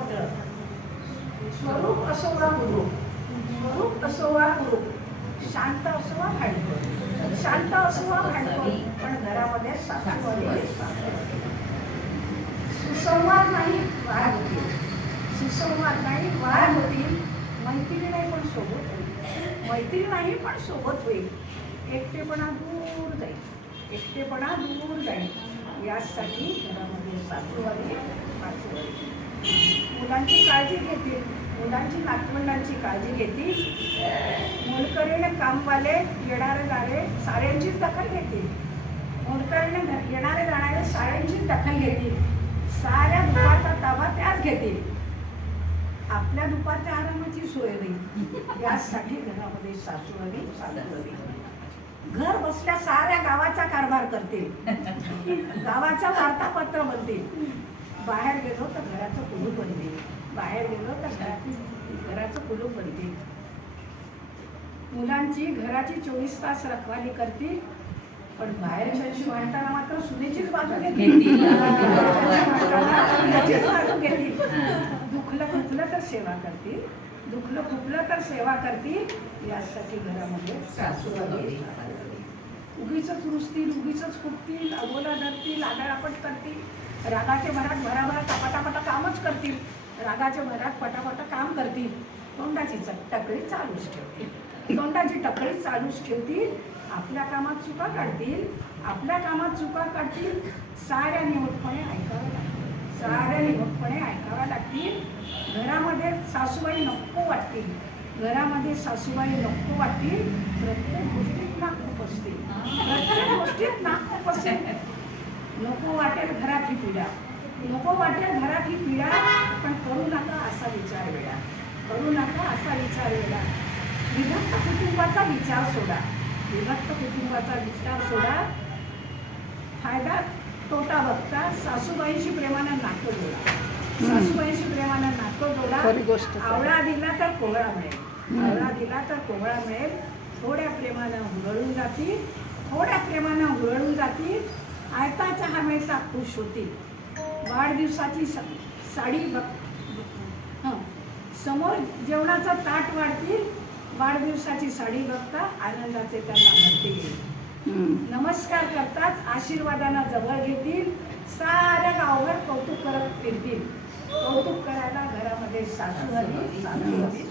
मंत्र स्वरूप असो वा गुरु स्वरूप असो वा गुरु शांत असो वा भांडवल. शांत असो वा भांडवल पण घरामध्ये सासूवाडी सुसंवाद नाही वाद होतील. सुसंवाद नाही वाद होतील. मैत्री नाही पण सोबत होईल. मैत्री नाही पण सोबत होईल. एकटेपणा दूर जाईल. एकटेपणा दूर जाईल. यासाठी घरामध्ये सासूवारी पाचवारी मुलांची काळजी घेतील. मुलांची नातवंडांची काळजी घेतील. मोलकरीने कामवाले येणारे जाणारे साऱ्यांचीच दखल घेतील. मोलकरीने येणारे जाणारे साऱ्यांचीच दखल घेतील. साऱ्या दुपारचा ताबा त्याच घेतील. आपल्या दुपारच्या आरामाची सोय होईल. यासाठी घरामध्ये सासू हवी सासू घर बसल्या साऱ्या गावाचा कारभार करतील. गावाचं वार्तापत्र बनतील बाहेर गेलो तर घराचं कुलूप बनतील बाहेर गेलो तर घरात घराचं कुलूप बनतील मुलांची घराची चोवीस तास रखवाली करतील. पण बाहेरच्याशी भांडताना मात्र सुनेचीच बाजू घेतील. बाजू घेतील. दुखलं खुपलं तर सेवा करतील. दुखलं खुपलं तर सेवा करतील. यासाठी घरामध्ये सासू. उगीच रुसतील उगीच फुटतील अगोला धरतील आदळापट करतील. रागाच्या भरात भराभरा टपाटापटा कामच करतील. रागाच्या भरात पटापटा काम करतील. तोंडाची टकळी चालूच ठेवतील. तोंडाची टकळी चालूच ठेवतील. आपल्या कामात चुका काढतील. आपल्या कामात चुका काढतील. साऱ्या निमूटपणे ऐकाव्या लागतील. साऱ्या निमूटपणे ऐकाव्या लागतील. घरामध्ये सासूबाई नको वाटतील. घरामध्ये सासूबाई नको वाटतील. प्रत्येक गोष्टीत नाक असतील. प्रत्येक गोष्टीत नाक असेल नको वाटेल घरात ही पीडा. नको वाटेल घरात ही पीडा पण करू नका असा विचार वेळा करू नका असा विचार वेळा विभक्त कुटुंबाचा विचार सोडा. विभक्त कुटुंबाचा विचार सोडा. फायदा तोटा बघता. सासूबाईशी प्रेमानं नातं जोडा. सासूबाईशी प्रेमानं जोडा. आहे. आवळा दिला तर कोहळा मिळेल. आवळा दिला तर कोहळा मिळेल. थोड्या प्रेमानं हुरळून जातील. थोड्या प्रेमानं हुरळून जातील. आयता चहा मिळता खुश होतील वाढदिवसाची स- साडी बघ हं. समोर जेवणाचा ताट वाढतील वाढदिवसाची साडी बघता आनंदाचे त्यांना हम्म. नमस्कार करताच आशीर्वादांना जवळ घेतील साऱ्या गावभर कौतुक करत फिरतील कौतुक करायला घरामध्ये सासू हवी